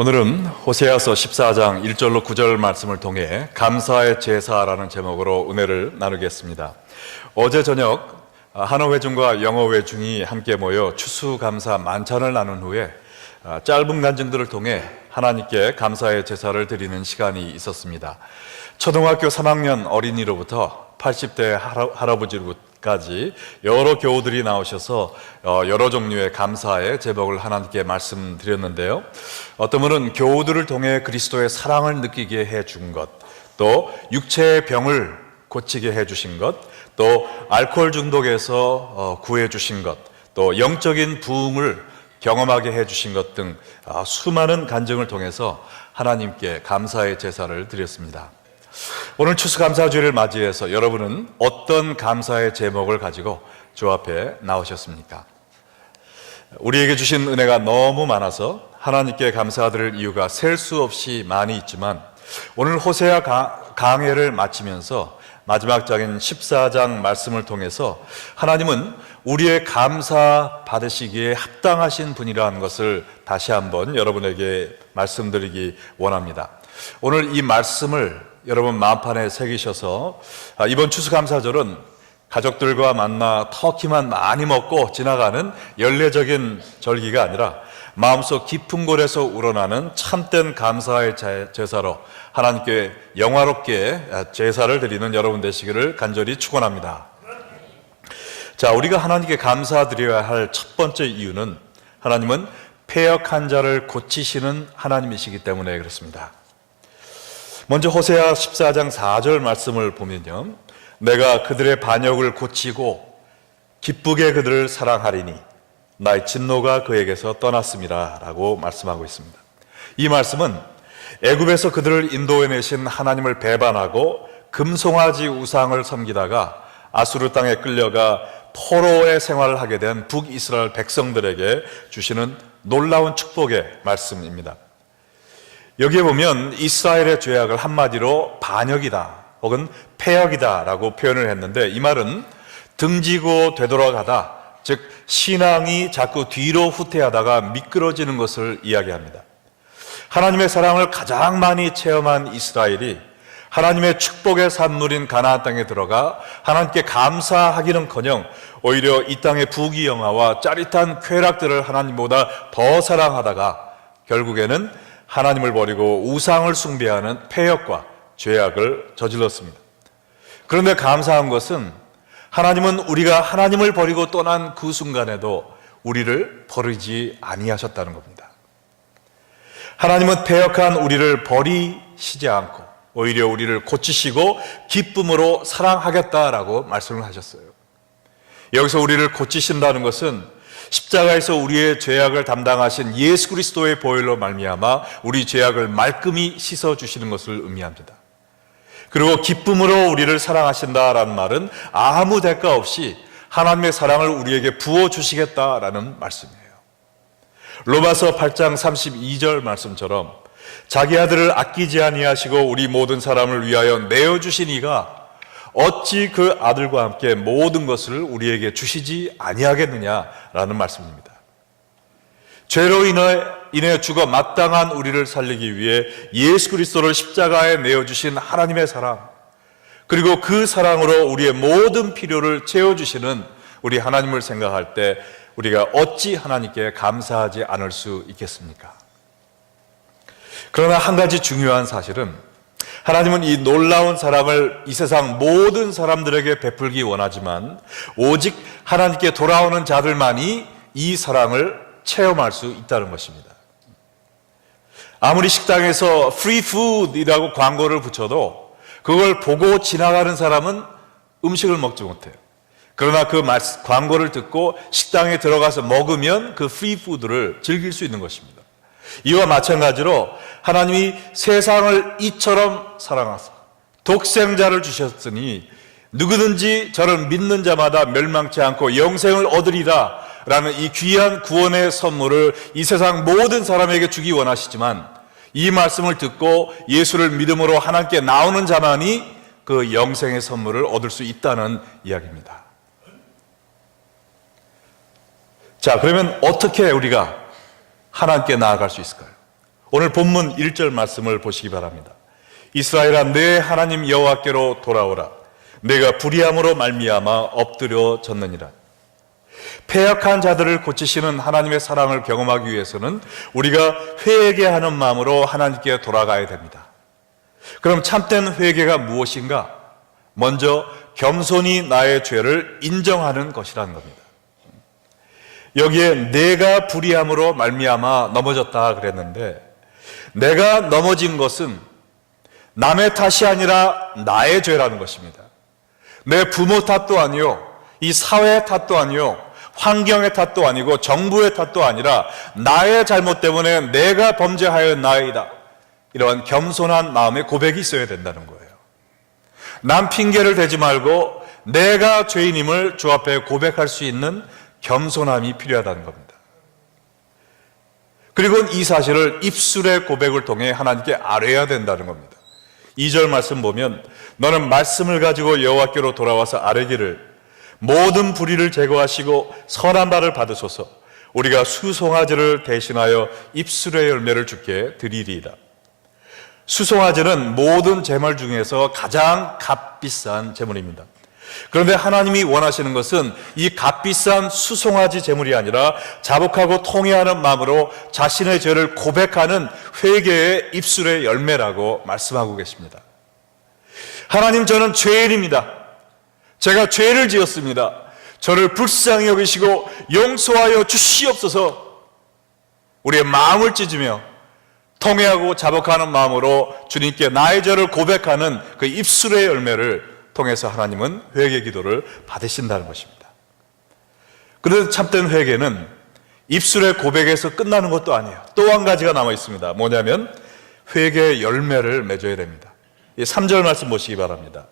오늘은 호세아서 14장 1절로 9절 말씀을 통해 감사의 제사라는 제목으로 은혜를 나누겠습니다. 어제 저녁 한어회중과 영어회중이 함께 모여 추수감사 만찬을 나눈 후에 짧은 간증들을 통해 하나님께 감사의 제사를 드리는 시간이 있었습니다. 초등학교 3학년 어린이로부터 80대 할아버지까지 여러 교우들이 나오셔서 여러 종류의 감사의 제목을 하나님께 말씀드렸는데요. 어떤 분은 교우들을 통해 그리스도의 사랑을 느끼게 해준 것, 또 육체의 병을 고치게 해주신 것, 또 알코올 중독에서 구해주신 것, 또 영적인 부흥을 경험하게 해주신 것 등 수많은 간증을 통해서 하나님께 감사의 제사를 드렸습니다. 오늘 추수감사주일을 맞이해서 여러분은 어떤 감사의 제목을 가지고 주 앞에 나오셨습니까? 우리에게 주신 은혜가 너무 많아서 하나님께 감사드릴 이유가 셀 수 없이 많이 있지만, 오늘 호세아 강해를 마치면서 마지막 장인 14장 말씀을 통해서 하나님은 우리의 감사 받으시기에 합당하신 분이라는 것을 다시 한번 여러분에게 말씀드리기 원합니다. 오늘 이 말씀을 여러분 마음판에 새기셔서 이번 추수감사절은 가족들과 만나 터키만 많이 먹고 지나가는 연례적인 절기가 아니라 마음속 깊은 곳에서 우러나는 참된 감사의 제사로 하나님께 영화롭게 제사를 드리는 여러분 되시기를 간절히 축원합니다. 자, 우리가 하나님께 감사드려야 할 첫 번째 이유는 하나님은 패역한 자를 고치시는 하나님이시기 때문에 그렇습니다. 먼저 호세아 14장 4절 말씀을 보면요, 내가 그들의 반역을 고치고 기쁘게 그들을 사랑하리니 나의 진노가 그에게서 떠났음이라 라고 말씀하고 있습니다. 이 말씀은 애굽에서 그들을 인도해내신 하나님을 배반하고 금송아지 우상을 섬기다가 아수르 땅에 끌려가 포로의 생활을 하게 된 북이스라엘 백성들에게 주시는 놀라운 축복의 말씀입니다. 여기에 보면 이스라엘의 죄악을 한마디로 반역이다 혹은 패역이다 라고 표현을 했는데, 이 말은 등지고 되돌아가다, 즉 신앙이 자꾸 뒤로 후퇴하다가 미끄러지는 것을 이야기합니다. 하나님의 사랑을 가장 많이 체험한 이스라엘이 하나님의 축복의 산물인 가나안 땅에 들어가 하나님께 감사하기는커녕 오히려 이 땅의 부귀영화와 짜릿한 쾌락들을 하나님보다 더 사랑하다가 결국에는 하나님을 버리고 우상을 숭배하는 패역과 죄악을 저질렀습니다. 그런데 감사한 것은 하나님은 우리가 하나님을 버리고 떠난 그 순간에도 우리를 버리지 아니하셨다는 겁니다. 하나님은 패역한 우리를 버리시지 않고 오히려 우리를 고치시고 기쁨으로 사랑하겠다라고 말씀을 하셨어요. 여기서 우리를 고치신다는 것은 십자가에서 우리의 죄악을 담당하신 예수 그리스도의 보혈로 말미암아 우리 죄악을 말끔히 씻어주시는 것을 의미합니다. 그리고 기쁨으로 우리를 사랑하신다라는 말은 아무 대가 없이 하나님의 사랑을 우리에게 부어주시겠다라는 말씀이에요. 로마서 8장 32절 말씀처럼 자기 아들을 아끼지 아니하시고 우리 모든 사람을 위하여 내어주신 이가 어찌 그 아들과 함께 모든 것을 우리에게 주시지 아니하겠느냐라는 말씀입니다. 죄로 인해 죽어 마땅한 우리를 살리기 위해 예수 그리스도를 십자가에 내어주신 하나님의 사랑, 그리고 그 사랑으로 우리의 모든 필요를 채워주시는 우리 하나님을 생각할 때 우리가 어찌 하나님께 감사하지 않을 수 있겠습니까? 그러나 한 가지 중요한 사실은 하나님은 이 놀라운 사랑을 이 세상 모든 사람들에게 베풀기 원하지만 오직 하나님께 돌아오는 자들만이 이 사랑을 체험할 수 있다는 것입니다. 아무리 식당에서 프리 푸드이라고 광고를 붙여도 그걸 보고 지나가는 사람은 음식을 먹지 못해요. 그러나 그 광고를 듣고 식당에 들어가서 먹으면 그 프리 푸드를 즐길 수 있는 것입니다. 이와 마찬가지로 하나님이 세상을 이처럼 사랑하사 독생자를 주셨으니 누구든지 저를 믿는 자마다 멸망치 않고 영생을 얻으리라 라는 이 귀한 구원의 선물을 이 세상 모든 사람에게 주기 원하시지만, 이 말씀을 듣고 예수를 믿음으로 하나님께 나오는 자만이 그 영생의 선물을 얻을 수 있다는 이야기입니다. 자, 그러면 어떻게 우리가 하나님께 나아갈 수 있을까요? 오늘 본문 1절 말씀을 보시기 바랍니다. 이스라엘아, 내 하나님 여호와께로 돌아오라. 내가 불의함으로 말미암아 엎드려졌느니라. 패역한 자들을 고치시는 하나님의 사랑을 경험하기 위해서는 우리가 회개하는 마음으로 하나님께 돌아가야 됩니다. 그럼 참된 회개가 무엇인가? 먼저 겸손히 나의 죄를 인정하는 것이라는 겁니다. 여기에 내가 불의함으로 말미암아 넘어졌다 그랬는데, 내가 넘어진 것은 남의 탓이 아니라 나의 죄라는 것입니다. 내 부모 탓도 아니요, 이 사회의 탓도 아니요, 환경의 탓도 아니고 정부의 탓도 아니라 나의 잘못 때문에 내가 범죄하였나이다. 이러한 겸손한 마음의 고백이 있어야 된다는 거예요. 남 핑계를 대지 말고 내가 죄인임을 주 앞에 고백할 수 있는 겸손함이 필요하다는 겁니다. 그리고 이 사실을 입술의 고백을 통해 하나님께 아뢰야 된다는 겁니다. 2절 말씀 보면 너는 말씀을 가지고 여호와께로 돌아와서 아뢰기를 모든 불의를 제거하시고 선한 바를 받으소서. 우리가 수송아지를 대신하여 입술의 열매를 주께 드리리이다. 수송아지는 모든 제물 중에서 가장 값비싼 제물입니다. 그런데 하나님이 원하시는 것은 이 값비싼 수송아지 제물이 아니라 자복하고 통회하는 마음으로 자신의 죄를 고백하는 회개의 입술의 열매라고 말씀하고 계십니다. 하나님, 저는 죄인입니다. 제가 죄를 지었습니다. 저를 불쌍히 여기시고 용서하여 주시옵소서. 우리의 마음을 찢으며 통회하고 자복하는 마음으로 주님께 나의 죄를 고백하는 그 입술의 열매를 통해서 하나님은 회개 기도를 받으신다는 것입니다. 그런데 참된 회개는 입술의 고백에서 끝나는 것도 아니에요. 또 한 가지가 남아 있습니다. 뭐냐면 회개의 열매를 맺어야 됩니다. 3절 말씀 보시기 바랍니다.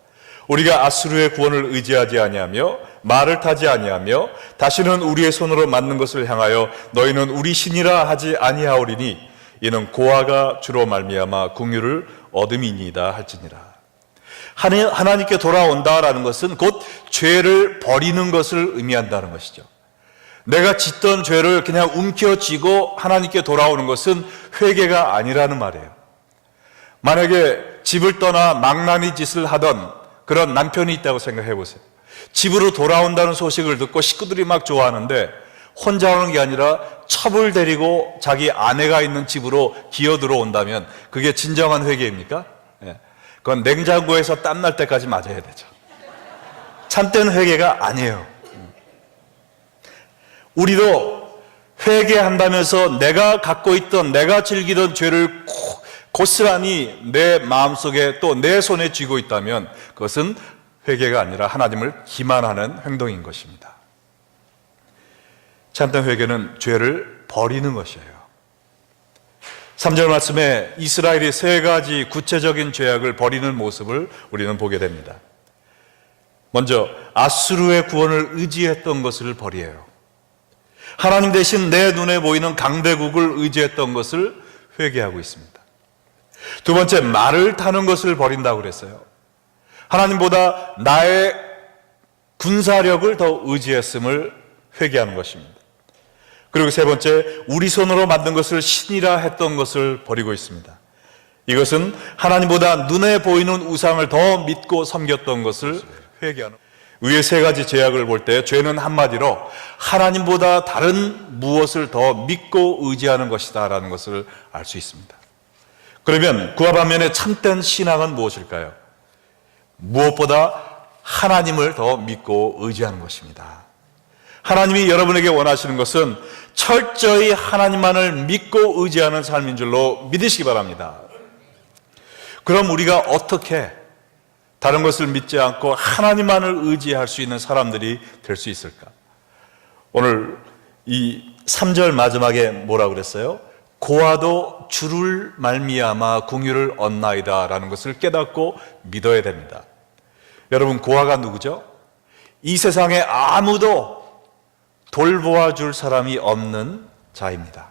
우리가 아수르의 구원을 의지하지 아니하며 말을 타지 아니하며 다시는 우리의 손으로 만든 것을 향하여 너희는 우리 신이라 하지 아니하오리니 이는 고아가 주로 말미암아 긍휼을 얻음이니이다 할지니라. 하나님께 돌아온다라는 것은 곧 죄를 버리는 것을 의미한다는 것이죠. 내가 짓던 죄를 그냥 움켜쥐고 하나님께 돌아오는 것은 회개가 아니라는 말이에요. 만약에 집을 떠나 망나니 짓을 하던 그런 남편이 있다고 생각해 보세요. 집으로 돌아온다는 소식을 듣고 식구들이 막 좋아하는데 혼자 오는 게 아니라 첩을 데리고 자기 아내가 있는 집으로 기어 들어온다면 그게 진정한 회개입니까? 그건 냉장고에서 땀날 때까지 맞아야 되죠. 참된 회개가 아니에요. 우리도 회개한다면서 내가 갖고 있던, 내가 즐기던 죄를 고스란히 내 마음속에 또 내 손에 쥐고 있다면 그것은 회개가 아니라 하나님을 기만하는 행동인 것입니다. 참된 회개는 죄를 버리는 것이에요. 3절 말씀에 이스라엘이 3가지 구체적인 죄악을 버리는 모습을 우리는 보게 됩니다. 먼저 아수르의 구원을 의지했던 것을 버려요. 하나님 대신 내 눈에 보이는 강대국을 의지했던 것을 회개하고 있습니다. 두 번째, 말을 타는 것을 버린다고 그랬어요. 하나님보다 나의 군사력을 더 의지했음을 회개하는 것입니다. 그리고 세 번째, 우리 손으로 만든 것을 신이라 했던 것을 버리고 있습니다. 이것은 하나님보다 눈에 보이는 우상을 더 믿고 섬겼던 것을 회개하는, 위의 3가지 죄악을 볼 때 죄는 한마디로 하나님보다 다른 무엇을 더 믿고 의지하는 것이다 라는 것을 알 수 있습니다. 그러면 그와 반면에 참된 신앙은 무엇일까요? 무엇보다 하나님을 더 믿고 의지하는 것입니다. 하나님이 여러분에게 원하시는 것은 철저히 하나님만을 믿고 의지하는 삶인 줄로 믿으시기 바랍니다. 그럼 우리가 어떻게 다른 것을 믿지 않고 하나님만을 의지할 수 있는 사람들이 될 수 있을까? 오늘 이 3절 마지막에 뭐라고 그랬어요? 고아도 주를 말미암아 긍휼을 얻나이다 라는 것을 깨닫고 믿어야 됩니다. 여러분, 고아가 누구죠? 이 세상에 아무도 돌보아 줄 사람이 없는 자입니다.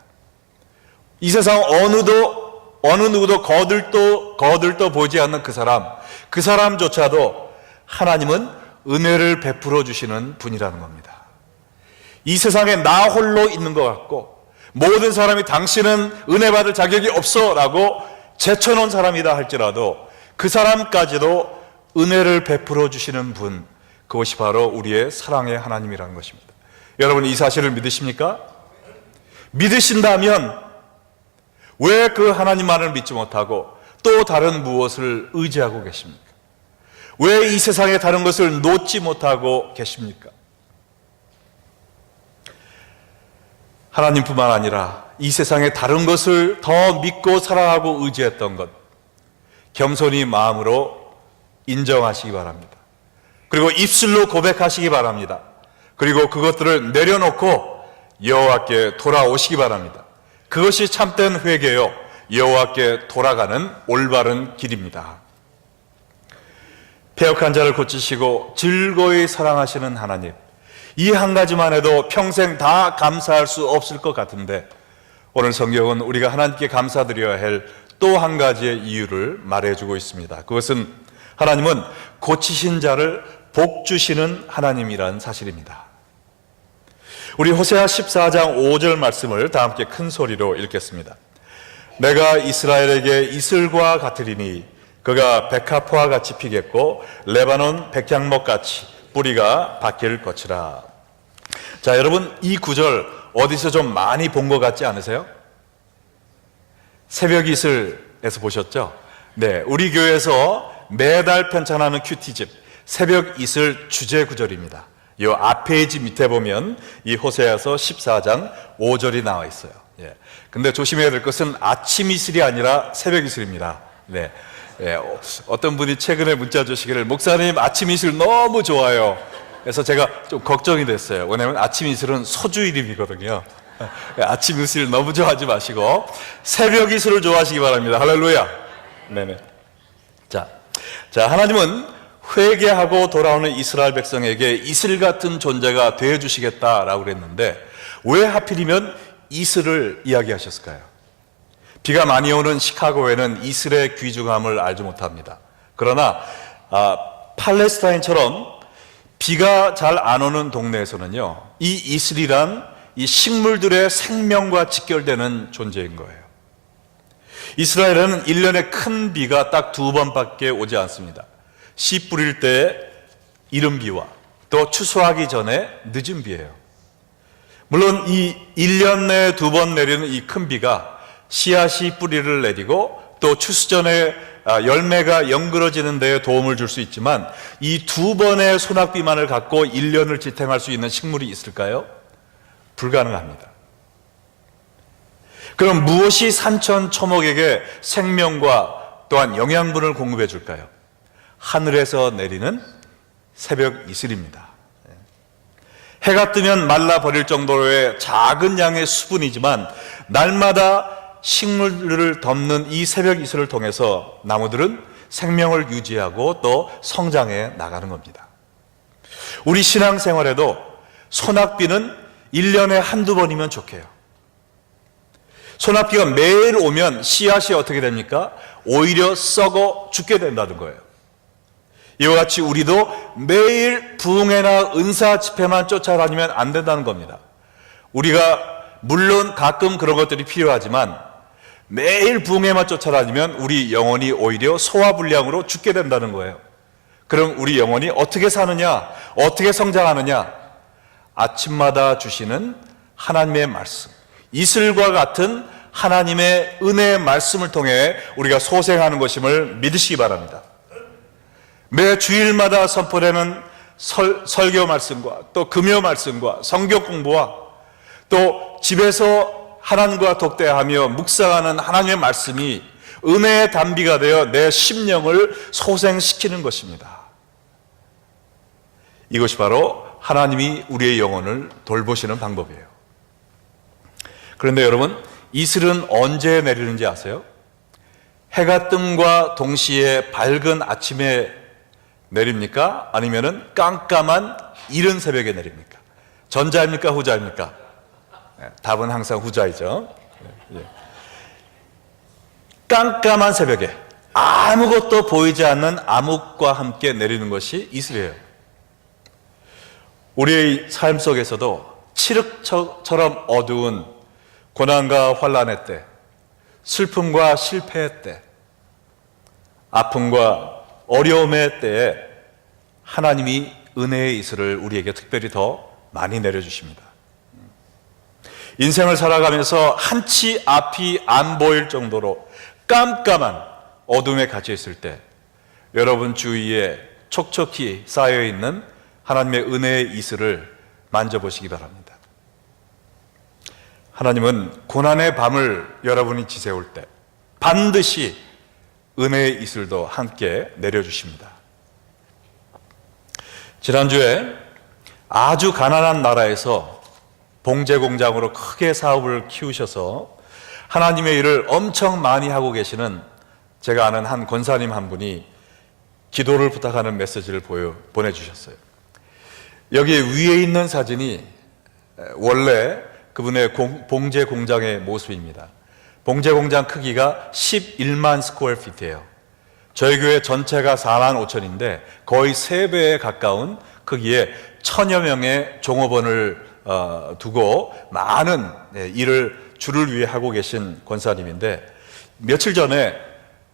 이 세상 어느 누구도 거들떠 보지 않는 그 사람조차도 하나님은 은혜를 베풀어 주시는 분이라는 겁니다. 이 세상에 나 홀로 있는 것 같고 모든 사람이 당신은 은혜 받을 자격이 없어 라고 제쳐놓은 사람이다 할지라도 그 사람까지도 은혜를 베풀어 주시는 분, 그것이 바로 우리의 사랑의 하나님이라는 것입니다. 여러분, 이 사실을 믿으십니까? 믿으신다면 왜 그 하나님만을 믿지 못하고 또 다른 무엇을 의지하고 계십니까? 왜 이 세상의 다른 것을 놓지 못하고 계십니까? 하나님뿐만 아니라 이 세상의 다른 것을 더 믿고 사랑하고 의지했던 것, 겸손히 마음으로 인정하시기 바랍니다. 그리고 입술로 고백하시기 바랍니다. 그리고 그것들을 내려놓고 여호와께 돌아오시기 바랍니다. 그것이 참된 회개요, 여호와께 돌아가는 올바른 길입니다. 패역한 자를 고치시고 즐거이 사랑하시는 하나님, 이 한 가지만 해도 평생 다 감사할 수 없을 것 같은데, 오늘 성경은 우리가 하나님께 감사드려야 할 또 한 가지의 이유를 말해주고 있습니다. 그것은 하나님은 고치신 자를 복 주시는 하나님이라는 사실입니다. 우리 호세아 14장 5절 말씀을 다 함께 큰 소리로 읽겠습니다. 내가 이스라엘에게 이슬과 같으리니 그가 백합화와 같이 피겠고 레바논 백향목같이 뿌리가 바뀔 것이라. 자, 여러분, 이 구절 어디서 좀 많이 본 것 같지 않으세요? 새벽 이슬에서 보셨죠? 네, 우리 교회에서 매달 편찬하는 큐티집 새벽 이슬 주제 구절입니다. 이 앞페이지 밑에 보면 이 호세아서 14장 5절이 나와 있어요. 예. 근데 조심해야 될 것은 아침 이슬이 아니라 새벽 이슬입니다. 네. 예. 어떤 분이 최근에 문자 주시기를, 목사님 아침 이슬 너무 좋아요. 그래서 제가 좀 걱정이 됐어요. 왜냐하면 아침 이슬은 소주 이름이거든요. 아침 이슬 너무 좋아하지 마시고 새벽 이슬을 좋아하시기 바랍니다. 할렐루야. 네네. 자, 하나님은 회개하고 돌아오는 이스라엘 백성에게 이슬 같은 존재가 되어 주시겠다라고 그랬는데 왜 하필이면 이슬을 이야기하셨을까요? 비가 많이 오는 시카고에는 이슬의 귀중함을 알지 못합니다. 그러나 팔레스타인처럼 비가 잘 안 오는 동네에서는요, 이 이슬이란 이 식물들의 생명과 직결되는 존재인 거예요. 이스라엘에는 1년에 큰 비가 딱 2번밖에 오지 않습니다. 씨 뿌릴 때 이른 비와 또 추수하기 전에 늦은 비예요. 물론 이 1년 내에 2번 내리는 이 큰 비가 씨앗이 뿌리를 내리고 또 추수 전에 열매가 연그러지는 데에 도움을 줄 수 있지만 이 2번의 소낙비만을 갖고 1년을 지탱할 수 있는 식물이 있을까요? 불가능합니다. 그럼 무엇이 산천 초목에게 생명과 또한 영양분을 공급해 줄까요? 하늘에서 내리는 새벽 이슬입니다. 해가 뜨면 말라버릴 정도의 작은 양의 수분이지만 날마다 식물들을 덮는 이 새벽 이슬을 통해서 나무들은 생명을 유지하고 또 성장해 나가는 겁니다. 우리 신앙생활에도 소낙비는 1년에 한두 번이면 좋게요. 소낙비가 매일 오면 씨앗이 어떻게 됩니까? 오히려 썩어 죽게 된다는 거예요. 이와 같이 우리도 매일 부흥회나 은사 집회만 쫓아다니면 안 된다는 겁니다. 우리가 물론 가끔 그런 것들이 필요하지만 매일 부흥회만 쫓아다니면 우리 영혼이 오히려 소화불량으로 죽게 된다는 거예요. 그럼 우리 영혼이 어떻게 사느냐? 어떻게 성장하느냐? 아침마다 주시는 하나님의 말씀, 이슬과 같은 하나님의 은혜의 말씀을 통해 우리가 소생하는 것임을 믿으시기 바랍니다. 매 주일마다 선포되는 설교 말씀과 또 금요 말씀과 성경 공부와 또 집에서 하나님과 독대하며 묵상하는 하나님의 말씀이 은혜의 단비가 되어 내 심령을 소생시키는 것입니다. 이것이 바로 하나님이 우리의 영혼을 돌보시는 방법이에요. 그런데 여러분, 이슬은 언제 내리는지 아세요? 해가 뜸과 동시에 밝은 아침에 내립니까? 아니면은 깜깜한 이른 새벽에 내립니까? 전자입니까? 후자입니까? 네, 답은 항상 후자이죠. 네, 예. 깜깜한 새벽에 아무것도 보이지 않는 암흑과 함께 내리는 것이 이슬이에요. 우리의 삶 속에서도 칠흑처럼 어두운 고난과 환난의 때, 슬픔과 실패의 때, 아픔과 어려움의 때에 하나님이 은혜의 이슬을 우리에게 특별히 더 많이 내려주십니다. 인생을 살아가면서 한치 앞이 안 보일 정도로 깜깜한 어둠에 갇혀 있을 때 여러분 주위에 촉촉히 쌓여있는 하나님의 은혜의 이슬을 만져보시기 바랍니다. 하나님은 고난의 밤을 여러분이 지새울 때 반드시 은혜의 이슬도 함께 내려주십니다. 지난주에 아주 가난한 나라에서 봉제 공장으로 크게 사업을 키우셔서 하나님의 일을 엄청 많이 하고 계시는 제가 아는 한 권사님 한 분이 기도를 부탁하는 메시지를 보내주셨어요. 여기 위에 있는 사진이 원래 그분의 봉제 공장의 모습입니다. 봉제 공장 크기가 11만 스퀘어 피트예요. 저희 교회 전체가 4만 5천인데 거의 3배에 가까운 크기에 1000여 명의 종업원을 두고 많은 일을 주를 위해 하고 계신 권사님인데 며칠 전에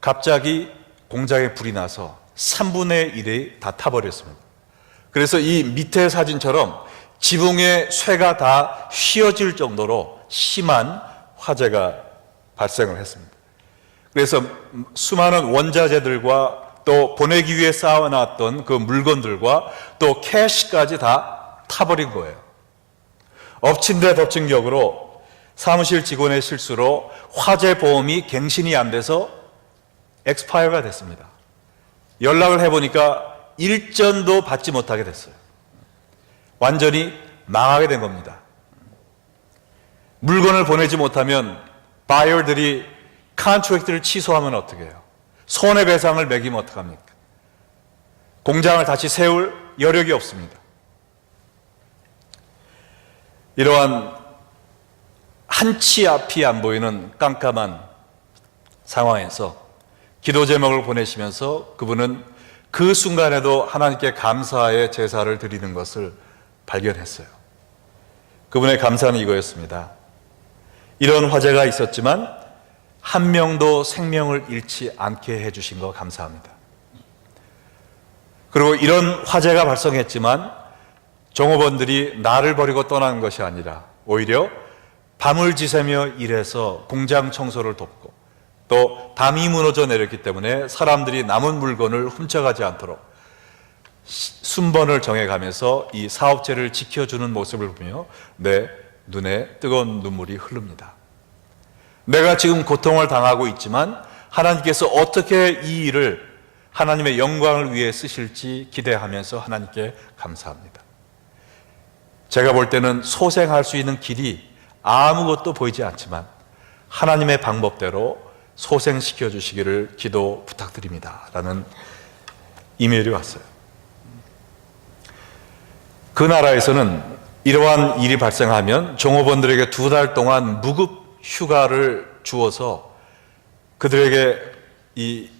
갑자기 공장에 불이 나서 3분의 1이 다 타버렸습니다. 그래서 이 밑에 사진처럼 지붕에 쇠가 다 휘어질 정도로 심한 화재가 발생을 했습니다. 그래서 수많은 원자재들과 또 보내기 위해 쌓아놨던 그 물건들과 또 캐시까지 다 타버린 거예요. 엎친 데 덮친 격으로 사무실 직원의 실수로 화재 보험이 갱신이 안 돼서 엑스파이어가 됐습니다. 연락을 해보니까 일전도 받지 못하게 됐어요. 완전히 망하게 된 겁니다. 물건을 보내지 못하면 바이어들이 컨트랙트를 취소하면 어떻게 해요? 손해배상을 매기면 어떡합니까? 공장을 다시 세울 여력이 없습니다. 이러한 한치 앞이 안 보이는 깜깜한 상황에서 기도 제목을 보내시면서 그분은 그 순간에도 하나님께 감사의 제사를 드리는 것을 발견했어요. 그분의 감사는 이거였습니다. 이런 화재가 있었지만 한 명도 생명을 잃지 않게 해주신 거 감사합니다. 그리고 이런 화재가 발생했지만 종업원들이 나를 버리고 떠나는 것이 아니라 오히려 밤을 지새며 일해서 공장 청소를 돕고 또 담이 무너져 내렸기 때문에 사람들이 남은 물건을 훔쳐가지 않도록 순번을 정해가면서 이 사업체를 지켜주는 모습을 보며 내 눈에 뜨거운 눈물이 흐릅니다. 내가 지금 고통을 당하고 있지만 하나님께서 어떻게 이 일을 하나님의 영광을 위해 쓰실지 기대하면서 하나님께 감사합니다. 제가 볼 때는 소생할 수 있는 길이 아무것도 보이지 않지만 하나님의 방법대로 소생시켜 주시기를 기도 부탁드립니다 라는 이메일이 왔어요. 그 나라에서는 이러한 일이 발생하면 종업원들에게 2달 동안 무급 휴가를 주어서 그들에게 이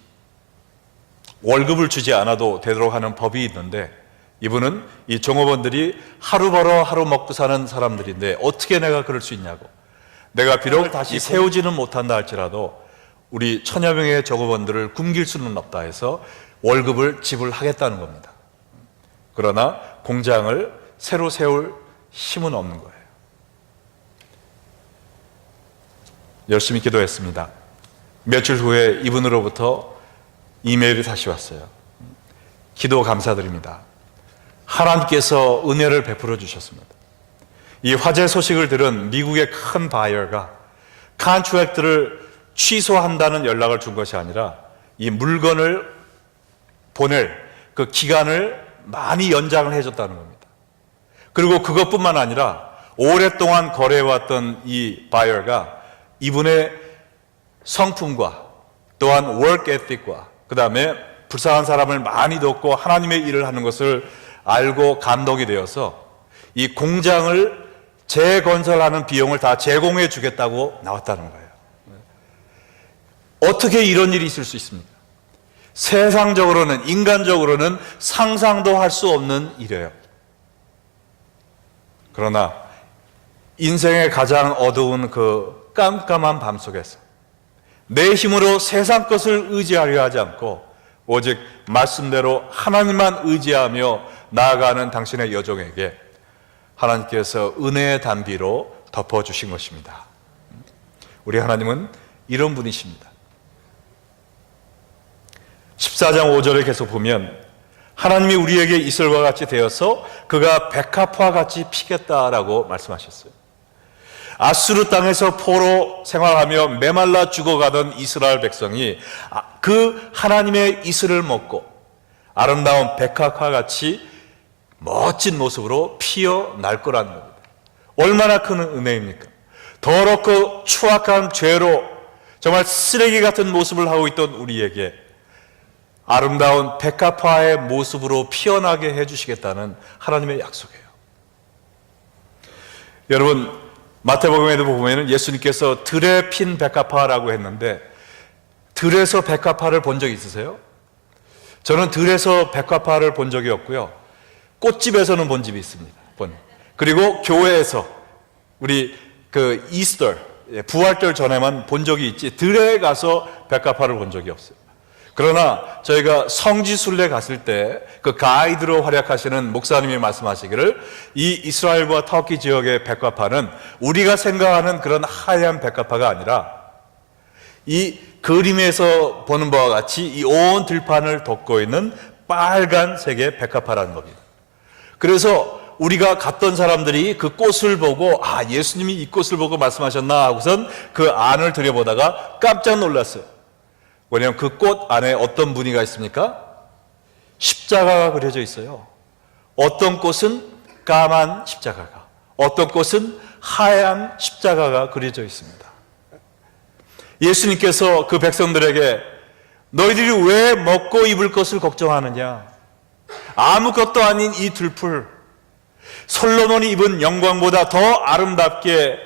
월급을 주지 않아도 되도록 하는 법이 있는데 이분은 이 종업원들이 하루 벌어 하루 먹고 사는 사람들인데 어떻게 내가 그럴 수 있냐고, 내가 비록 다시 세우지는 못한다 할지라도 우리 1000여 명의 종업원들을 굶길 수는 없다 해서 월급을 지불하겠다는 겁니다. 그러나 공장을 새로 세울 힘은 없는 거예요. 열심히 기도했습니다. 며칠 후에 이분으로부터 이메일이 다시 왔어요. 기도 감사드립니다. 하나님께서 은혜를 베풀어 주셨습니다. 이 화재 소식을 들은 미국의 큰 바이어가 컨트랙트를 취소한다는 연락을 준 것이 아니라 이 물건을 보낼 그 기간을 많이 연장을 해줬다는 겁니다. 그리고 그것뿐만 아니라 오랫동안 거래해왔던 이 바이어가 이분의 성품과 또한 work ethic과 그 다음에 불쌍한 사람을 많이 돕고 하나님의 일을 하는 것을 알고 감동이 되어서 이 공장을 재건설하는 비용을 다 제공해 주겠다고 나왔다는 거예요. 어떻게 이런 일이 있을 수 있습니까? 세상적으로는, 인간적으로는 상상도 할 수 없는 일이에요. 그러나 인생의 가장 어두운 그 깜깜한 밤 속에서 내 힘으로 세상 것을 의지하려 하지 않고 오직 말씀대로 하나님만 의지하며 나아가는 당신의 여종에게 하나님께서 은혜의 단비로 덮어주신 것입니다. 우리 하나님은 이런 분이십니다. 14장 5절에 계속 보면 하나님이 우리에게 이슬과 같이 되어서 그가 백합화 같이 피겠다라고 말씀하셨어요. 아수르 땅에서 포로 생활하며 메말라 죽어가던 이스라엘 백성이 그 하나님의 이슬을 먹고 아름다운 백합화 같이 멋진 모습으로 피어날 거라는 겁니다. 얼마나 큰 은혜입니까? 더럽고 추악한 죄로 정말 쓰레기 같은 모습을 하고 있던 우리에게 아름다운 백합화의 모습으로 피어나게 해주시겠다는 하나님의 약속이에요. 여러분, 마태복음에도 보면 예수님께서 들에 핀 백합화라고 했는데 들에서 백합화를 본 적 있으세요? 저는 들에서 백합화를 본 적이 없고요. 꽃집에서는 본 집이 있습니다. 그리고 교회에서 우리 그 이스터, 부활절 전에만 본 적이 있지 들에 가서 백합화를 본 적이 없어요. 그러나 저희가 성지순례 갔을 때 그 가이드로 활약하시는 목사님이 말씀하시기를 이 이스라엘과 터키 지역의 백합화는 우리가 생각하는 그런 하얀 백합화가 아니라 이 그림에서 보는 바와 같이 이 온 들판을 덮고 있는 빨간색의 백합화라는 겁니다. 그래서 우리가 갔던 사람들이 그 꽃을 보고 예수님이 이 꽃을 보고 말씀하셨나 하고선 그 안을 들여보다가 깜짝 놀랐어요. 왜냐하면 그 꽃 안에 어떤 무늬가 있습니까? 십자가가 그려져 있어요. 어떤 꽃은 까만 십자가가, 어떤 꽃은 하얀 십자가가 그려져 있습니다. 예수님께서 그 백성들에게 너희들이 왜 먹고 입을 것을 걱정하느냐? 아무것도 아닌 이 들풀, 솔로몬이 입은 영광보다 더 아름답게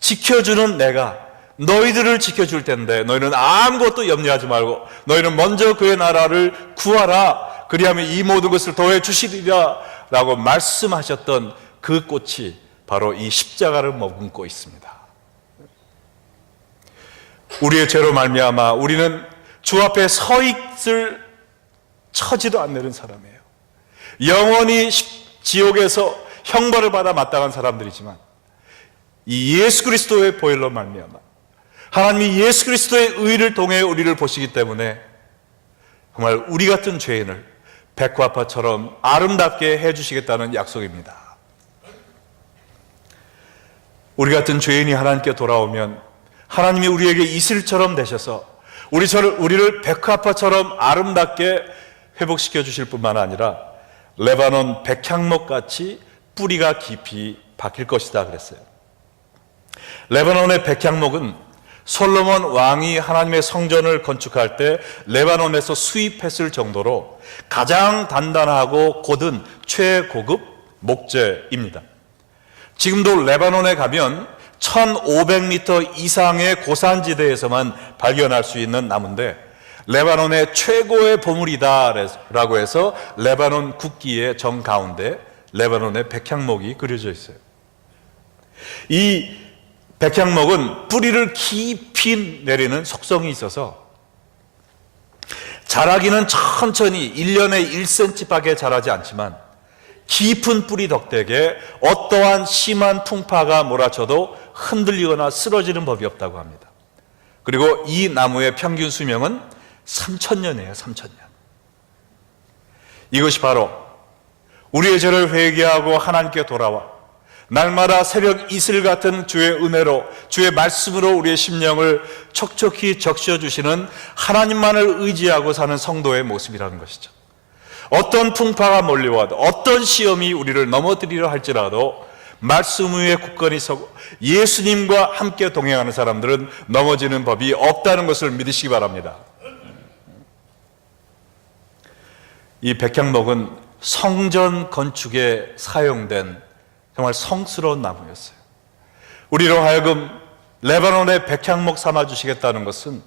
지켜주는 내가 너희들을 지켜줄 텐데 너희는 아무것도 염려하지 말고 너희는 먼저 그의 나라를 구하라. 그리하면 이 모든 것을 더해 주시리라 라고 말씀하셨던 그 꽃이 바로 이 십자가를 머금고 있습니다. 우리의 죄로 말미암아 우리는 주 앞에 서 있을 처지도 안 되는 사람이에요. 영원히 지옥에서 형벌을 받아 마땅한 사람들이지만 이 예수 그리스도의 보혈로 말미암아 하나님이 예수 그리스도의 의를 통해 우리를 보시기 때문에 정말 우리 같은 죄인을 백합화처럼 아름답게 해주시겠다는 약속입니다. 우리 같은 죄인이 하나님께 돌아오면 하나님이 우리에게 이슬처럼 되셔서 우리를 백합화처럼 아름답게 회복시켜 주실 뿐만 아니라 레바논 백향목같이 뿌리가 깊이 박힐 것이다 그랬어요. 레바논의 백향목은 솔로몬 왕이 하나님의 성전을 건축할 때 레바논에서 수입했을 정도로 가장 단단하고 곧은 최고급 목재입니다. 지금도 레바논에 가면 1500m 이상의 고산지대에서만 발견할 수 있는 나무인데 레바논의 최고의 보물이다 라고 해서 레바논 국기의 정가운데 레바논의 백향목이 그려져 있어요. 이 백향목은 뿌리를 깊이 내리는 속성이 있어서 자라기는 천천히 1년에 1cm밖에 자라지 않지만 깊은 뿌리 덕택에 어떠한 심한 풍파가 몰아쳐도 흔들리거나 쓰러지는 법이 없다고 합니다. 그리고 이 나무의 평균 수명은 3000년이에요. 3000년. 이것이 바로 우리의 죄를 회개하고 하나님께 돌아와 날마다 새벽 이슬 같은 주의 은혜로 주의 말씀으로 우리의 심령을 촉촉히 적셔주시는 하나님만을 의지하고 사는 성도의 모습이라는 것이죠. 어떤 풍파가 몰려와도 어떤 시험이 우리를 넘어뜨리려 할지라도 말씀 위에 굳건히 서고 예수님과 함께 동행하는 사람들은 넘어지는 법이 없다는 것을 믿으시기 바랍니다. 이 백향목은 성전 건축에 사용된 정말 성스러운 나무였어요. 우리로 하여금 레바논의 백향목 삼아주시겠다는 것은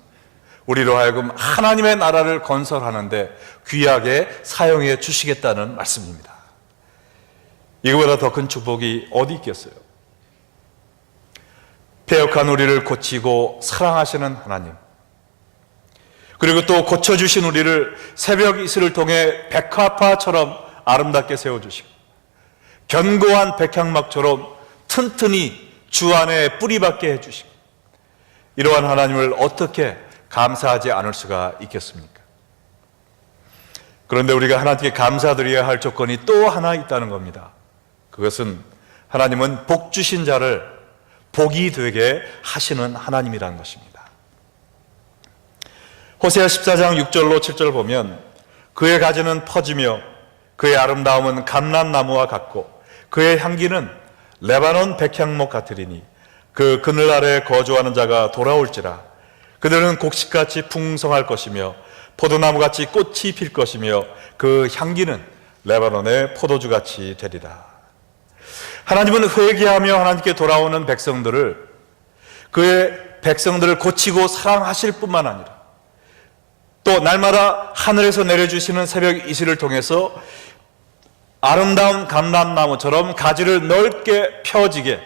우리로 하여금 하나님의 나라를 건설하는데 귀하게 사용해 주시겠다는 말씀입니다. 이거보다 더 큰 축복이 어디 있겠어요? 패역한 우리를 고치고 사랑하시는 하나님, 그리고 또 고쳐주신 우리를 새벽 이슬을 통해 백합화처럼 아름답게 세워주시고 견고한 백향막처럼 튼튼히 주 안에 뿌리박게 해주시고, 이러한 하나님을 어떻게 감사하지 않을 수가 있겠습니까? 그런데 우리가 하나님께 감사드려야 할 조건이 또 하나 있다는 겁니다. 그것은 하나님은 복 주신 자를 복이 되게 하시는 하나님이라는 것입니다. 호세아 14장 6절로 7절 보면 그의 가지는 퍼지며 그의 아름다움은 감람나무와 같고 그의 향기는 레바논 백향목 같으리니 그 그늘 아래 거주하는 자가 돌아올지라. 그들은 곡식같이 풍성할 것이며 포도나무같이 꽃이 필 것이며 그 향기는 레바논의 포도주같이 되리라. 하나님은 회개하며 하나님께 돌아오는 백성들을, 그의 백성들을 고치고 사랑하실 뿐만 아니라 또 날마다 하늘에서 내려주시는 새벽 이슬을 통해서 아름다운 감람나무처럼 가지를 넓게 펴지게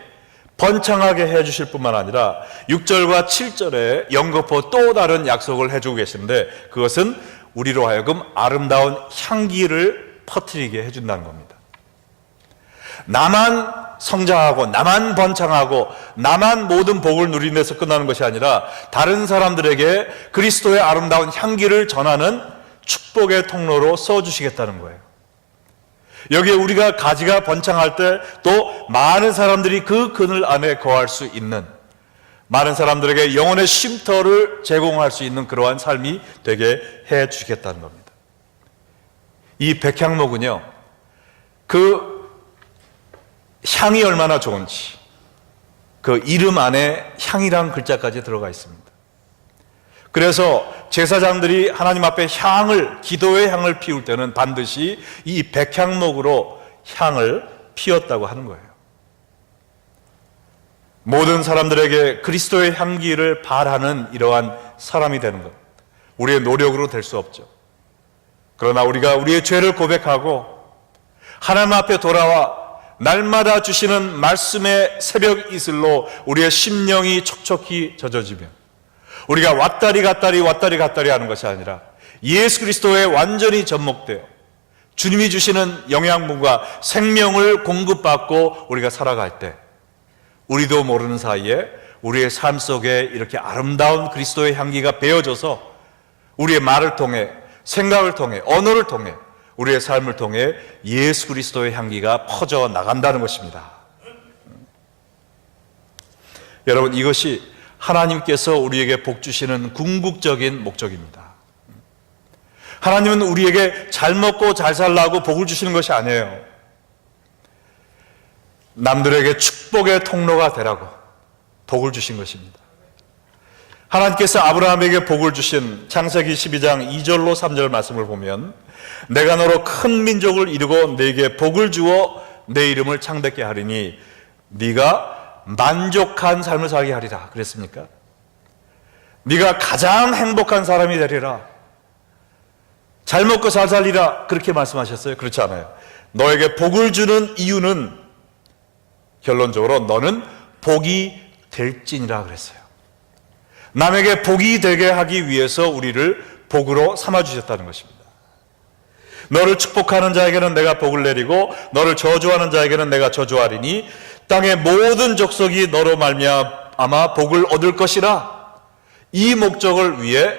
번창하게 해주실 뿐만 아니라 6절과 7절에 연거푸 또 다른 약속을 해주고 계시는데, 그것은 우리로 하여금 아름다운 향기를 퍼뜨리게 해준다는 겁니다. 나만 성장하고 나만 번창하고 나만 모든 복을 누리는 데서 끝나는 것이 아니라 다른 사람들에게 그리스도의 아름다운 향기를 전하는 축복의 통로로 써주시겠다는 거예요. 여기에 우리가 가지가 번창할 때 또 많은 사람들이 그 그늘 안에 거할 수 있는, 많은 사람들에게 영혼의 쉼터를 제공할 수 있는 그러한 삶이 되게 해 주시겠다는 겁니다. 이 백향목은요, 그 향이 얼마나 좋은지 그 이름 안에 향이란 글자까지 들어가 있습니다. 그래서 제사장들이 하나님 앞에 향을, 기도의 향을 피울 때는 반드시 이 백향목으로 향을 피웠다고 하는 거예요. 모든 사람들에게 그리스도의 향기를 바라는 이러한 사람이 되는 것, 우리의 노력으로 될 수 없죠. 그러나 우리가 우리의 죄를 고백하고 하나님 앞에 돌아와 날마다 주시는 말씀의 새벽 이슬로 우리의 심령이 촉촉히 젖어지며 우리가 왔다리 갔다리 왔다리 갔다리 하는 것이 아니라 예수 그리스도에 완전히 접목되어 주님이 주시는 영양분과 생명을 공급받고 우리가 살아갈 때 우리도 모르는 사이에 우리의 삶 속에 이렇게 아름다운 그리스도의 향기가 배어져서 우리의 말을 통해, 생각을 통해, 언어를 통해, 우리의 삶을 통해 예수 그리스도의 향기가 퍼져 나간다는 것입니다. 여러분, 이것이 하나님께서 우리에게 복 주시는 궁극적인 목적입니다. 하나님은 우리에게 잘 먹고 잘 살라고 복을 주시는 것이 아니에요. 남들에게 축복의 통로가 되라고 복을 주신 것입니다. 하나님께서 아브라함에게 복을 주신 창세기 12장 2절로 3절 말씀을 보면 내가 너로 큰 민족을 이루고 네게 복을 주어 내 이름을 창대케 하리니 네가 만족한 삶을 살게 하리라 그랬습니까? 네가 가장 행복한 사람이 되리라, 잘 먹고 잘 살리라, 그렇게 말씀하셨어요? 그렇지 않아요. 너에게 복을 주는 이유는 결론적으로 너는 복이 될지니라 그랬어요. 남에게 복이 되게 하기 위해서 우리를 복으로 삼아주셨다는 것입니다. 너를 축복하는 자에게는 내가 복을 내리고 너를 저주하는 자에게는 내가 저주하리니 땅의 모든 족속이 너로 말미암아 복을 얻을 것이라. 이 목적을 위해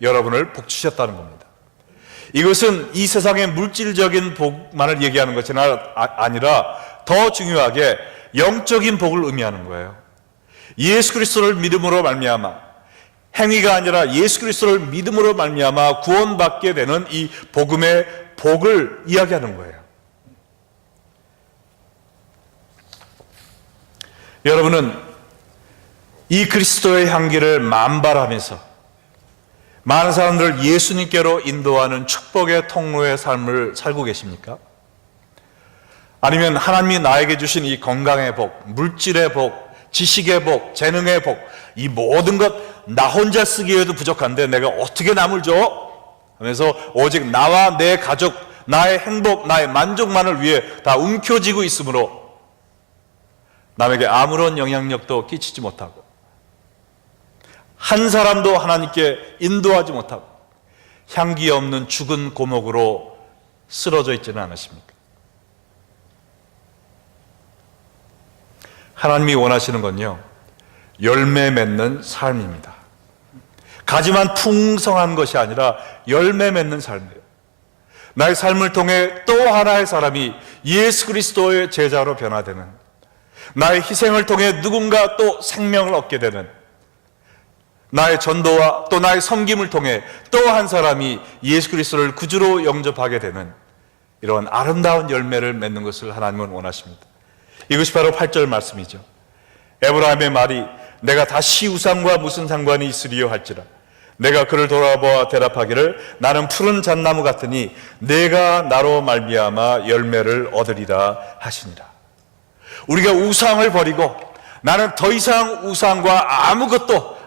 여러분을 복 주셨다는 겁니다. 이것은 이 세상의 물질적인 복만을 얘기하는 것이 아니라 더 중요하게 영적인 복을 의미하는 거예요. 예수 그리스도를 믿음으로 말미암아, 행위가 아니라 예수 그리스도를 믿음으로 말미암아 구원받게 되는 이 복음의 복을 이야기하는 거예요. 여러분은 이 그리스도의 향기를 만발하면서 많은 사람들을 예수님께로 인도하는 축복의 통로의 삶을 살고 계십니까? 아니면 하나님이 나에게 주신 이 건강의 복, 물질의 복, 지식의 복, 재능의 복, 이 모든 것 나 혼자 쓰기에도 부족한데 내가 어떻게 남을 줘? 하면서 오직 나와 내 가족, 나의 행복, 나의 만족만을 위해 다 움켜쥐고 있으므로 남에게 아무런 영향력도 끼치지 못하고 한 사람도 하나님께 인도하지 못하고 향기 없는 죽은 고목으로 쓰러져 있지는 않으십니까? 하나님이 원하시는 건요, 열매 맺는 삶입니다. 가지만 풍성한 것이 아니라 열매 맺는 삶이에요. 나의 삶을 통해 또 하나의 사람이 예수 그리스도의 제자로 변화되는, 나의 희생을 통해 누군가 또 생명을 얻게 되는, 나의 전도와 또 나의 섬김을 통해 또 한 사람이 예수 그리스도를 구주로 영접하게 되는 이런 아름다운 열매를 맺는 것을 하나님은 원하십니다. 이것이 바로 8절 말씀이죠. 에브라임의 말이 내가 다시 우상과 무슨 상관이 있으리요 할지라 내가 그를 돌아보아 대답하기를 나는 푸른 잣나무 같으니 내가 나로 말미암아 열매를 얻으리라 하시니라. 우리가 우상을 버리고 나는 더 이상 우상과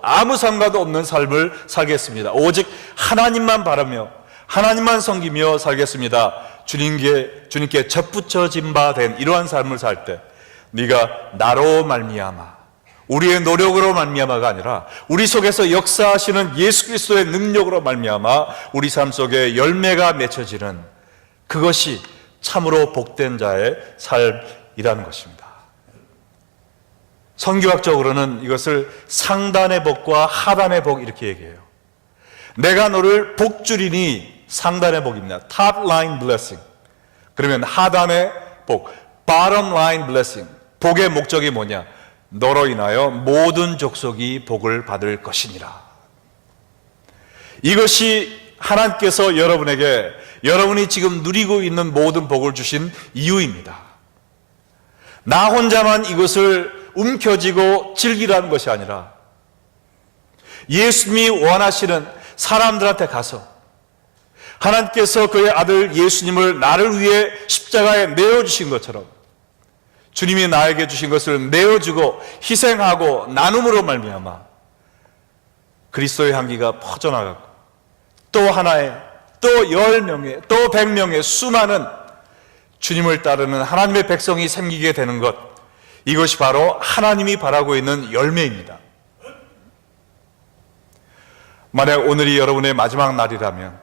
아무 상관도 없는 삶을 살겠습니다. 오직 하나님만 바라며 하나님만 섬기며 살겠습니다. 주님께 접붙여진 바 된 이러한 삶을 살 때 네가 나로 말미암아, 우리의 노력으로 말미암아가 아니라 우리 속에서 역사하시는 예수 그리스도의 능력으로 말미암아 우리 삶 속에 열매가 맺혀지는, 그것이 참으로 복된 자의 삶이라는 것입니다. 선교학적으로는 이것을 상단의 복과 하단의 복 이렇게 얘기해요. 내가 너를 복 주리니 상단의 복입니다. Top line blessing. 그러면 하단의 복, bottom line blessing. 복의 목적이 뭐냐? 너로 인하여 모든 족속이 복을 받을 것이니라. 이것이 하나님께서 여러분에게 여러분이 지금 누리고 있는 모든 복을 주신 이유입니다. 나 혼자만 이것을 움켜쥐고 즐기라는 것이 아니라 예수님이 원하시는 사람들한테 가서 하나님께서 그의 아들 예수님을 나를 위해 십자가에 내어주신 것처럼 주님이 나에게 주신 것을 내어주고 희생하고 나눔으로 말미암아 그리스도의 향기가 퍼져나가고 또 하나의, 또 10명의, 또 100명의 수많은 주님을 따르는 하나님의 백성이 생기게 되는 것, 이것이 바로 하나님이 바라고 있는 열매입니다. 만약 오늘이 여러분의 마지막 날이라면,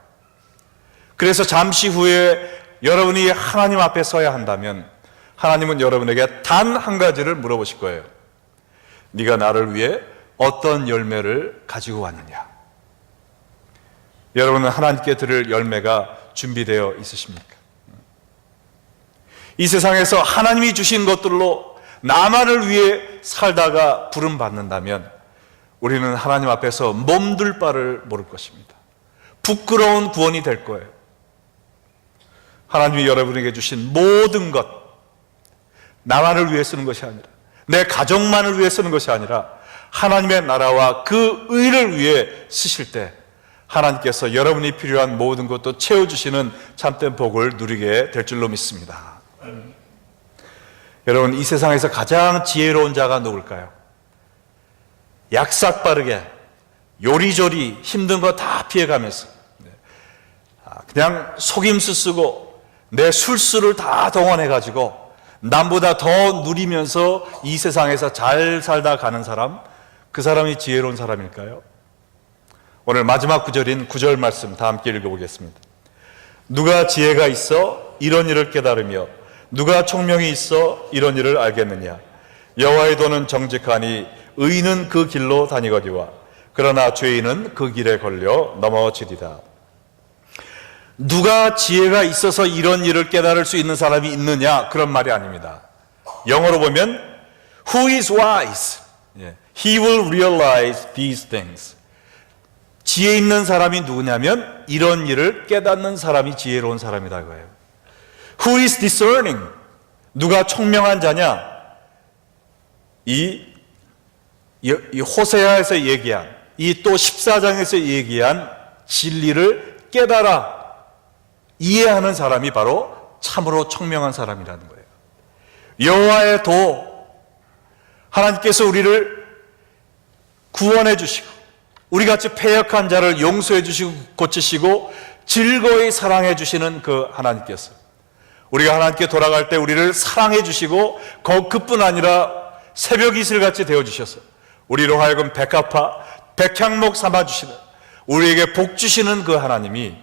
그래서 잠시 후에 여러분이 하나님 앞에 서야 한다면 하나님은 여러분에게 단 한 가지를 물어보실 거예요. 네가 나를 위해 어떤 열매를 가지고 왔느냐? 여러분은 하나님께 드릴 열매가 준비되어 있으십니까? 이 세상에서 하나님이 주신 것들로 나만을 위해 살다가 부름받는다면 우리는 하나님 앞에서 몸둘 바를 모를 것입니다. 부끄러운 구원이 될 거예요. 하나님이 여러분에게 주신 모든 것, 나만을 위해 쓰는 것이 아니라, 내 가족만을 위해 쓰는 것이 아니라 하나님의 나라와 그 의를 위해 쓰실 때 하나님께서 여러분이 필요한 모든 것도 채워주시는 참된 복을 누리게 될 줄로 믿습니다. 여러분, 이 세상에서 가장 지혜로운 자가 누굴까요? 약삭빠르게 요리조리 힘든 거 다 피해가면서 그냥 속임수 쓰고 내 술수를 다 동원해가지고 남보다 더 누리면서 이 세상에서 잘 살다 가는 사람, 그 사람이 지혜로운 사람일까요? 오늘 마지막 구절인 9절 말씀 다 함께 읽어보겠습니다. 누가 지혜가 있어 이런 일을 깨달으며 누가 총명이 있어 이런 일을 알겠느냐? 여호와의 도는 정직하니 의인은 그 길로 다니거니와 그러나 죄인은 그 길에 걸려 넘어지리라. 누가 지혜가 있어서 이런 일을 깨달을 수 있는 사람이 있느냐? 그런 말이 아닙니다. 영어로 보면 Who is wise? He will realize these things. 지혜 있는 사람이 누구냐면 이런 일을 깨닫는 사람이 지혜로운 사람이다 그거예요. Who is discerning? 누가 총명한 자냐? 이 호세아에서 얘기한, 이 또 14장에서 얘기한 진리를 깨달아 이해하는 사람이 바로 참으로 총명한 사람이라는 거예요. 여호와의 도, 하나님께서 우리를 구원해 주시고 우리같이 패역한 자를 용서해 주시고 고치시고 즐거이 사랑해 주시는 그 하나님께서 우리가 하나님께 돌아갈 때 우리를 사랑해 주시고 그뿐 아니라 새벽 이슬같이 되어주셔서 우리로 하여금 백합화 백향목 삼아주시는, 우리에게 복 주시는 그 하나님이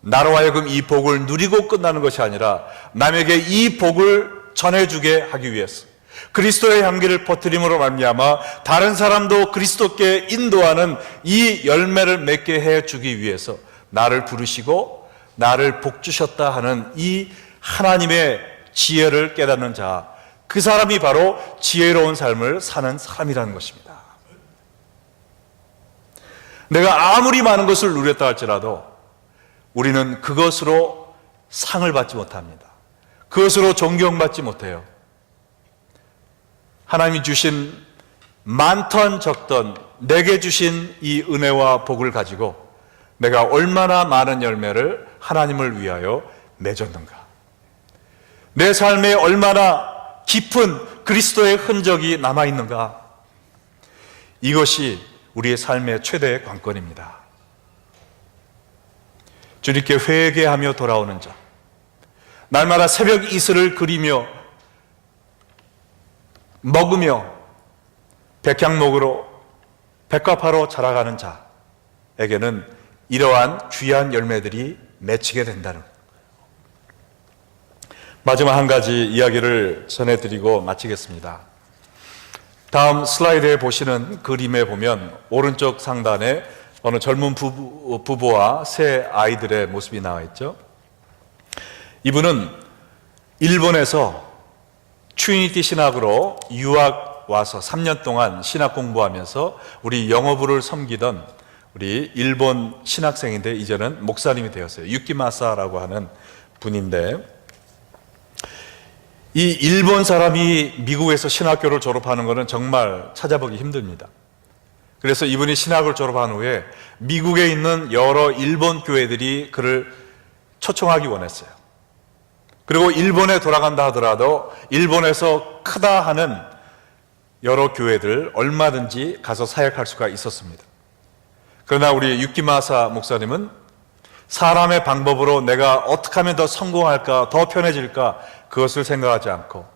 나로 하여금 이 복을 누리고 끝나는 것이 아니라 남에게 이 복을 전해주게 하기 위해서, 그리스도의 향기를 퍼뜨림으로 말미암아 다른 사람도 그리스도께 인도하는 이 열매를 맺게 해주기 위해서 나를 부르시고 나를 복 주셨다 하는 이 하나님의 지혜를 깨닫는 자, 그 사람이 바로 지혜로운 삶을 사는 사람이라는 것입니다. 내가 아무리 많은 것을 누렸다 할지라도 우리는 그것으로 상을 받지 못합니다. 그것으로 존경받지 못해요. 하나님이 주신 많던 적던 내게 주신 이 은혜와 복을 가지고 내가 얼마나 많은 열매를 하나님을 위하여 맺었는가, 내 삶에 얼마나 깊은 그리스도의 흔적이 남아있는가, 이것이 우리의 삶의 최대의 관건입니다. 주님께 회개하며 돌아오는 자, 날마다 새벽 이슬을 그리며 먹으며 백향목으로 백합화로 자라가는 자에게는 이러한 귀한 열매들이 맺히게 된다는 것. 마지막 한 가지 이야기를 전해드리고 마치겠습니다. 다음 슬라이드에 보시는 그림에 보면 오른쪽 상단에 어느 젊은 부부와 세 아이들의 모습이 나와 있죠. 이분은 일본에서 트리니티 신학으로 유학 와서 3년 동안 신학 공부하면서 우리 영어부를 섬기던 우리 일본 신학생인데 이제는 목사님이 되었어요. 유키마사라고 하는 분인데, 이 일본 사람이 미국에서 신학교를 졸업하는 것은 정말 찾아보기 힘듭니다. 그래서 이분이 신학을 졸업한 후에 미국에 있는 여러 일본 교회들이 그를 초청하기 원했어요. 그리고 일본에 돌아간다 하더라도 일본에서 크다 하는 여러 교회들 얼마든지 가서 사역할 수가 있었습니다. 그러나 우리 유키마사 목사님은 사람의 방법으로 내가 어떻게 하면 더 성공할까, 더 편해질까, 그것을 생각하지 않고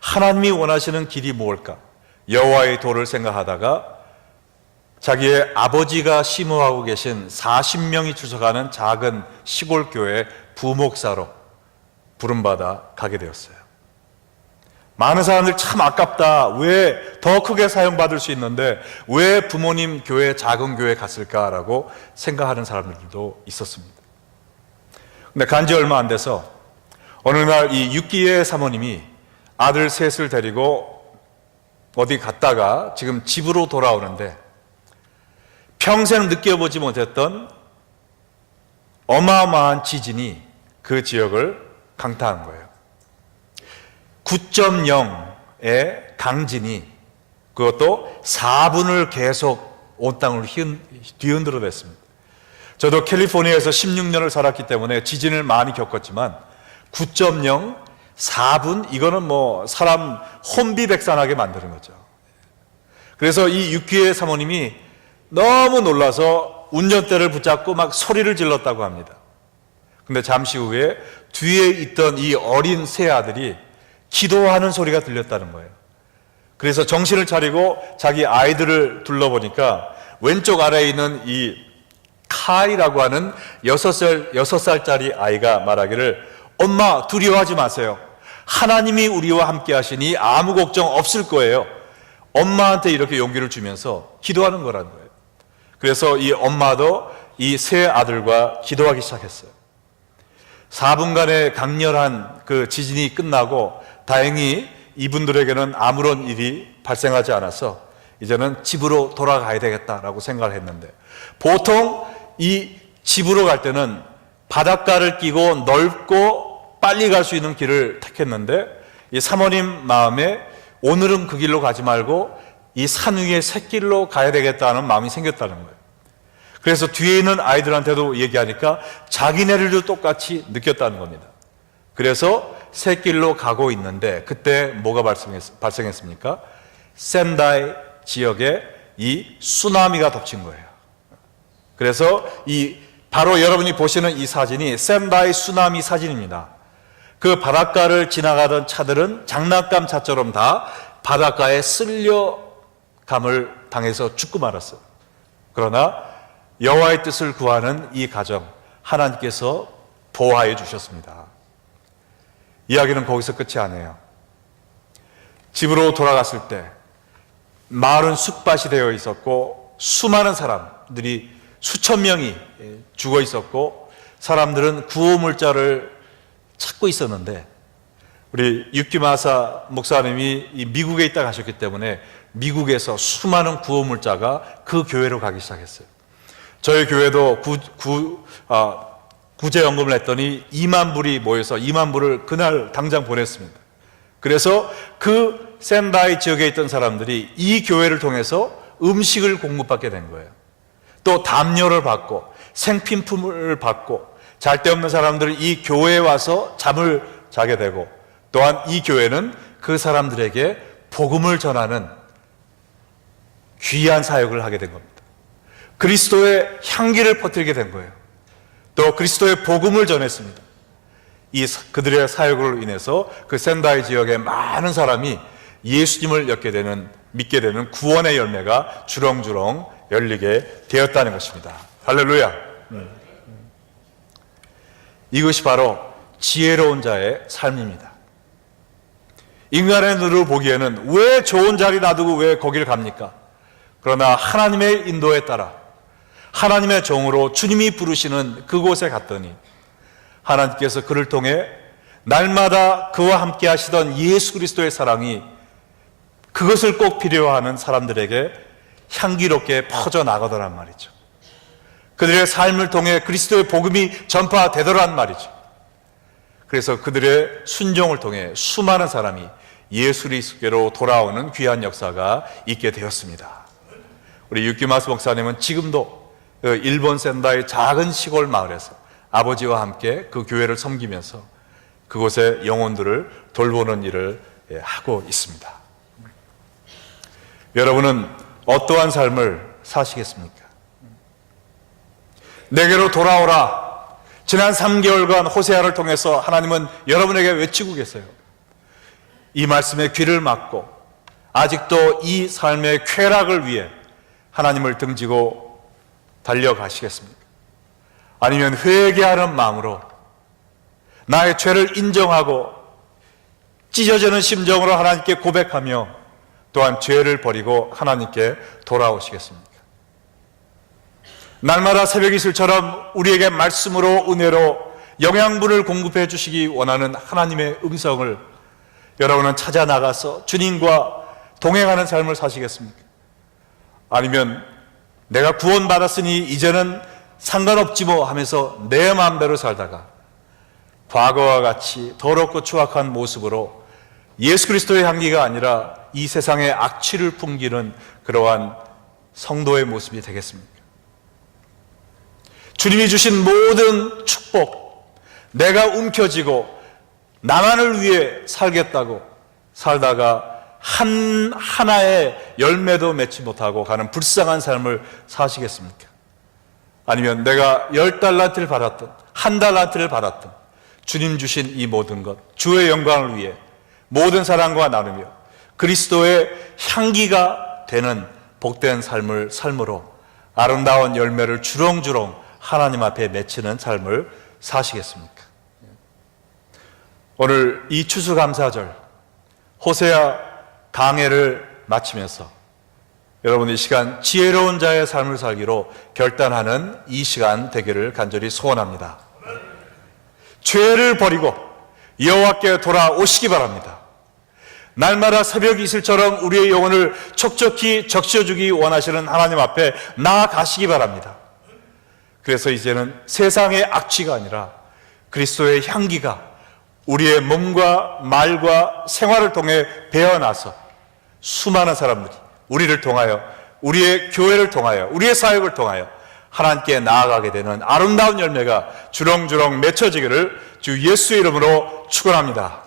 하나님이 원하시는 길이 무엇일까, 여호와의 도를 생각하다가 자기의 아버지가 심호하고 계신 40명이 출석하는 작은 시골 교회 부목사로 부름받아 가게 되었어요. 많은 사람들이 참 아깝다, 왜 더 크게 사용받을 수 있는데 왜 부모님 교회, 작은 교회 갔을까라고 생각하는 사람들도 있었습니다. 근데 간지 얼마 안 돼서 어느 날 이 육기의 사모님이 아들 셋을 데리고 어디 갔다가 지금 집으로 돌아오는데 평생 느껴보지 못했던 어마어마한 지진이 그 지역을 강타한 거예요. 9.0의 강진이, 그것도 4분을 계속 온 땅을 뒤흔들어 댔습니다. 저도 캘리포니아에서 16년을 살았기 때문에 지진을 많이 겪었지만 9.0, 4분, 이거는 뭐 사람 혼비백산하게 만드는 거죠. 그래서 이 유키의 사모님이 너무 놀라서 운전대를 붙잡고 막 소리를 질렀다고 합니다. 근데 잠시 후에 뒤에 있던 이 어린 세 아들이 기도하는 소리가 들렸다는 거예요. 그래서 정신을 차리고 자기 아이들을 둘러보니까 왼쪽 아래에 있는 이 카이라고 하는 6살짜리 아이가 말하기를, 엄마 두려워하지 마세요. 하나님이 우리와 함께 하시니 아무 걱정 없을 거예요. 엄마한테 이렇게 용기를 주면서 기도하는 거라는 거예요. 그래서 이 엄마도 이 세 아들과 기도하기 시작했어요. 4분간의 강렬한 그 지진이 끝나고 다행히 이분들에게는 아무런 일이 발생하지 않아서 이제는 집으로 돌아가야 되겠다라고 생각을 했는데, 보통 이 집으로 갈 때는 바닷가를 끼고 넓고 빨리 갈 수 있는 길을 택했는데 이 사모님 마음에 오늘은 그 길로 가지 말고 이 산 위의 샛길로 가야 되겠다는 마음이 생겼다는 거예요. 그래서 뒤에 있는 아이들한테도 얘기하니까 자기네들도 똑같이 느꼈다는 겁니다. 그래서 샛길로 가고 있는데 그때 뭐가 발생했습니까? 센다이 지역에 이 쓰나미가 덮친 거예요. 그래서 바로 여러분이 보시는 이 사진이 센다이 쓰나미 사진입니다. 그 바닷가를 지나가던 차들은 장난감 차처럼 다 바닷가에 쓸려감을 당해서 죽고 말았어요. 그러나 여호와의 뜻을 구하는 이 가정, 하나님께서 보호해 주셨습니다. 이야기는 거기서 끝이 아니에요. 집으로 돌아갔을 때 마을은 숲밭이 되어 있었고 수많은 사람들이 수천 명이 죽어 있었고 사람들은 구호물자를 찾고 있었는데 우리 육기마사 목사님이 미국에 있다 가셨기 때문에 미국에서 수많은 구호물자가 그 교회로 가기 시작했어요. 저희 교회도 구제연금을 했더니 2만 불이 모여서 2만 불을 그날 당장 보냈습니다. 그래서 그 샌다이 지역에 있던 사람들이 이 교회를 통해서 음식을 공급받게 된 거예요. 또 담요를 받고 생필품을 받고 잘 데 없는 사람들은 이 교회에 와서 잠을 자게 되고 또한 이 교회는 그 사람들에게 복음을 전하는 귀한 사역을 하게 된 겁니다. 그리스도의 향기를 퍼뜨리게 된 거예요. 또 그리스도의 복음을 전했습니다. 그들의 사역으로 인해서 그 샌다이 지역의 많은 사람이 예수님을 믿게 되는 구원의 열매가 주렁주렁 열리게 되었다는 것입니다. 할렐루야. 이것이 바로 지혜로운 자의 삶입니다. 인간의 눈으로 보기에는 왜 좋은 자리 놔두고 왜 거기를 갑니까? 그러나 하나님의 인도에 따라 하나님의 종으로 주님이 부르시는 그곳에 갔더니 하나님께서 그를 통해 날마다 그와 함께 하시던 예수 그리스도의 사랑이 그것을 꼭 필요하는 사람들에게 향기롭게 퍼져나가더란 말이죠. 그들의 삶을 통해 그리스도의 복음이 전파되더란 말이죠. 그래서 그들의 순종을 통해 수많은 사람이 예수 그리스도로 돌아오는 귀한 역사가 있게 되었습니다. 우리 유키마스 목사님은 지금도 일본 샌다이 작은 시골 마을에서 아버지와 함께 그 교회를 섬기면서 그곳의 영혼들을 돌보는 일을 하고 있습니다. 여러분은 어떠한 삶을 사시겠습니까? 내게로 돌아오라. 지난 3개월간 호세아를 통해서 하나님은 여러분에게 외치고 계세요. 이 말씀에 귀를 막고 아직도 이 삶의 쾌락을 위해 하나님을 등지고 달려가시겠습니까? 아니면 회개하는 마음으로 나의 죄를 인정하고 찢어지는 심정으로 하나님께 고백하며 또한 죄를 버리고 하나님께 돌아오시겠습니까? 날마다 새벽 이슬처럼 우리에게 말씀으로 은혜로 영양분을 공급해 주시기 원하는 하나님의 음성을 여러분은 찾아 나가서 주님과 동행하는 삶을 사시겠습니까? 아니면 내가 구원받았으니 이제는 상관없지 뭐 하면서 내 마음대로 살다가 과거와 같이 더럽고 추악한 모습으로 예수 그리스도의 향기가 아니라 이 세상의 악취를 풍기는 그러한 성도의 모습이 되겠습니까? 주님이 주신 모든 축복, 내가 움켜쥐고 나만을 위해 살겠다고 살다가 하나의 열매도 맺지 못하고 가는 불쌍한 삶을 사시겠습니까? 아니면 내가 10달란트를 받았든 1달란트를 받았든 주님 주신 이 모든 것, 주의 영광을 위해 모든 사랑과 나누며 그리스도의 향기가 되는 복된 삶을 삶으로 아름다운 열매를 주렁주렁 하나님 앞에 맺히는 삶을 사시겠습니까? 오늘 이 추수감사절 호세아 강해를 마치면서 여러분 이 시간 지혜로운 자의 삶을 살기로 결단하는 이 시간 되기를 간절히 소원합니다. 죄를 버리고 여호와께 돌아오시기 바랍니다. 날마다 새벽 이슬처럼 우리의 영혼을 촉촉히 적셔주기 원하시는 하나님 앞에 나아가시기 바랍니다. 그래서 이제는 세상의 악취가 아니라 그리스도의 향기가 우리의 몸과 말과 생활을 통해 배어나서 수많은 사람들이 우리를 통하여 우리의 교회를 통하여 우리의 사역을 통하여 하나님께 나아가게 되는 아름다운 열매가 주렁주렁 맺혀지기를 주 예수의 이름으로 축원합니다.